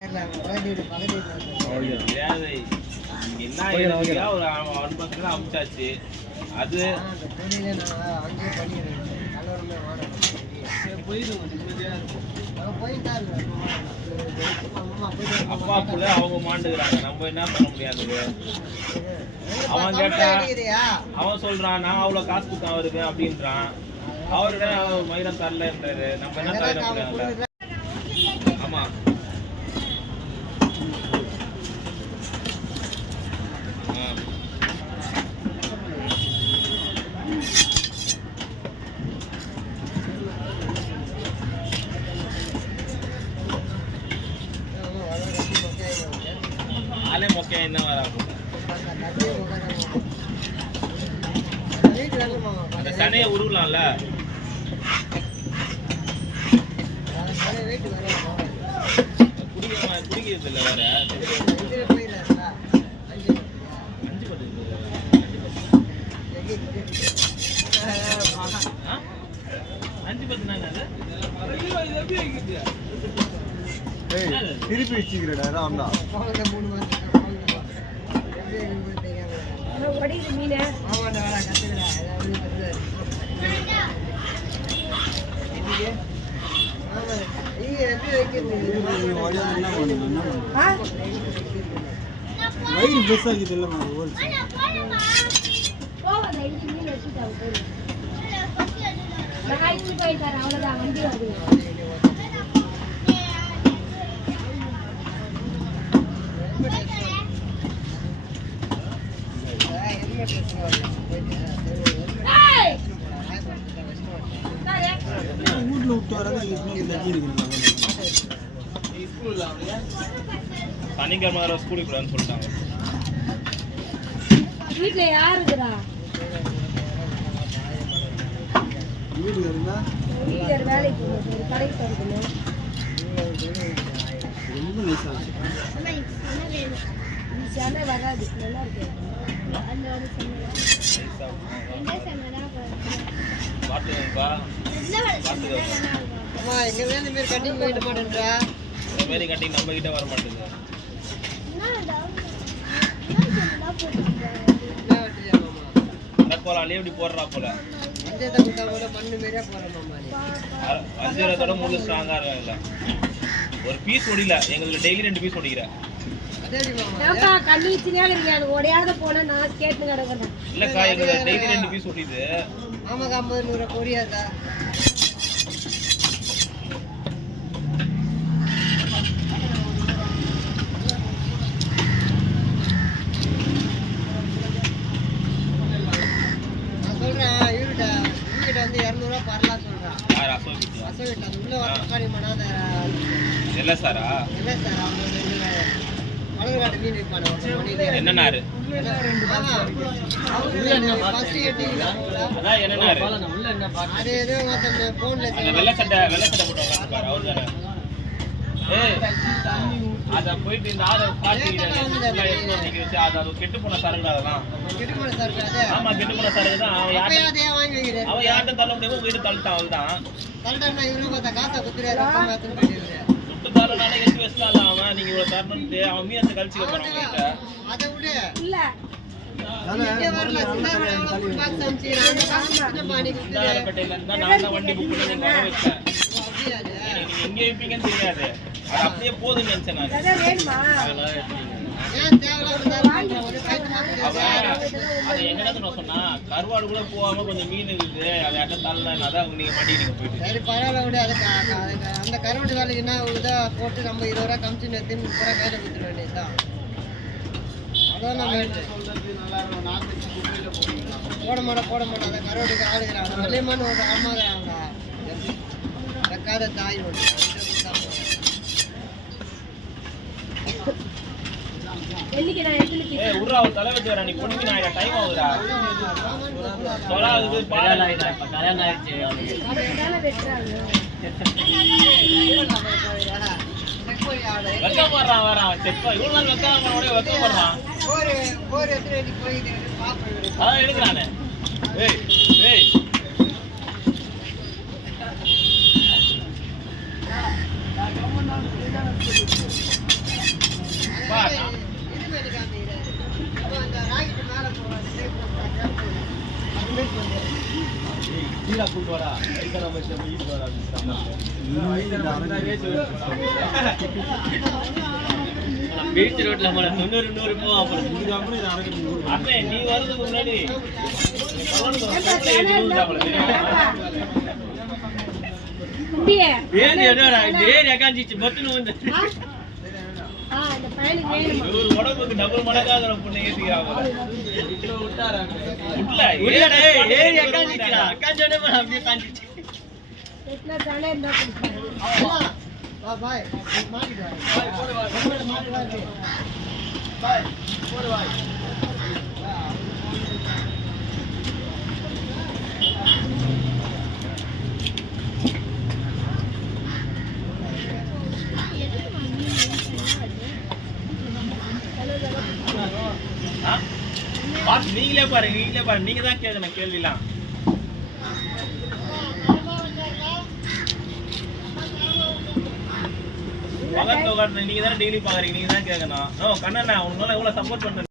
ஒரு அமிச்சாச்சு அது அப்பா புள்ள அவங்க மாண்டுக்கிறாங்க, நம்ம என்ன பண்ண முடியாது. அவன் கேட்டா அவன் சொல்றான் நான் அவ்வளவு காசு கொடுத்தேன் அவருக்கு அப்படின்றான். அவருடைய மயிரம் தரலன்றாரு, நம்ம என்ன தர முடியாது. ஆமா ஆளே மொக்கையா என்ன வராது. அந்த சனையை உருவலாம்ல, குடிக்கிறது இல்லை வேற. 5-10 நாங்க திருப்பி வச்சுக்கிறேன். வயிறு பெருசா இருக்குது. அவ்வளவுதான் வண்டி வருது. வீட்டுல விட்டு வராது. சனிக்கிழமை ஸ்கூலுக்கு போறான்னு சொல்லிட்டாங்க. வீட்டுல யாரு இருக்கிறா? வீட்டுல இருந்தா வீட்டுல வேலைக்கு போகணும், கடைக்கு போகணும். ரொம்ப நைஸா சென்னை வராது, நல்லா இருக்கு. கட்டிங் நம்ம கிட்ட வர மாட்டேங்குது. இப்படி போடுறா போல 5 முழு ஸ்ட்ராங்கா இருக்காங்கல்ல. ஒரு பீஸ் ஒடில, எங்களுக்கு டெய்லி 2 பீஸ் ஒடிக்கிறேன். இல்லக்கா எங்களுக்கு டெய்லி 2 பீஸ் ஒடிது. ஆமாக்கா 50-100 கொரியாதா. வந்து 200 பரலாம் சொல்றான். யார் அசோக் உள்ள வர்றதுக்காடி பண்ணாத இல்ல சாரா? இல்ல சார், அவங்க வளர்காட்டு மீன் விற்பானே. என்ன நாரு? அதான் என்ன நாரு? அது ஏதோ போன்ல வெள்ளை சட்டை போட்டு பாரு, அவர் தானே. அத போயிட்டு இந்த ஆறு காட்டி வச்சு அது கெட்டு போன சரக்கு. அதெல்லாம் ஆமா கெட்டு போன சரக்கு தான். அவன் யார்கிட்ட தள்ள முடியாம வீடு தள்ளிட்டான். அவள் தான் சுட்டு தரனால எடுத்து வச்சுட்டான் அவன். நீங்க இவ்வளவு தரணும்ட்டு அவன் மீனத்தை கழிச்சு போறான் வீட்டை. நான் தான் வண்டி புக் பண்ணி நீங்க வர வச்சேன். நீங்க எங்க வைப்பீங்கன்னு தெரியாது. அது அப்படியே போதுன்னு நினைச்சேன் நான். என்ன சொன்னா கருவாடு கூட போகாம கொஞ்சம் மீன் இருக்குது, அதை அட்ட தள்ளலாம். அதான் நீங்க மாட்டிக்கிட்டீங்க போயிட்டு. சரி பரவாயில்ல விட. அந்த கருவாடு வேலைக்கு என்ன இதை போட்டு நம்ம 20 ரூபா கமிச்சு நிறுத்தி 30 ரூபா கையில கொடுத்துட வேண்டியதுதான். அதான் நம்ம போட மாட்டோம். அந்த கருவாடுக்கு ஆடுகிறாங்க வெள்ளையமான ஒரு அம்மாங்கிறாங்க. தாய் தலை வச்சு வரா. நீ பொண்ணு நான் டைம் ஆகுதா? சொல்லாது கல்யாணம் ஆயிடுச்சு. வெக்கம் போடுறான் வரான். செப்பா இவ்வளவு நாள் வெக்கம் போடுறான். அதான் எடுக்கிறானே. ஏய் பீச் ரோட்ல போட 100 போ அப்புறம் இதுக்கப்புறம் இது அரைக்கிறது அண்ணே நீ வரதுக்கு முன்னாடி ஏன் என்னடா ஏறி அகாஞ்சிச்சு பத்துன்னு வந்து ஒரு உடம்புக்கு டபுள் மடங்காகிற பொண்ணை ஏத்திக்கிறாங்க ஏறி அகாஞ்சிச்சுடா அகாஞ்சோடனே அப்படியே காஞ்சிச்சு பாய் நீங்களே பாருங்க நீங்க தான் கேட்கணும் கேள்விலாம் பக்கத்துல உட்காந்து நீங்க தானே டெய்லி பாக்குறீங்க நீங்க தான் கேட்கணும் கண்ணண்ணா உங்களால எவ்வளவு சப்போர்ட் பண்றேன்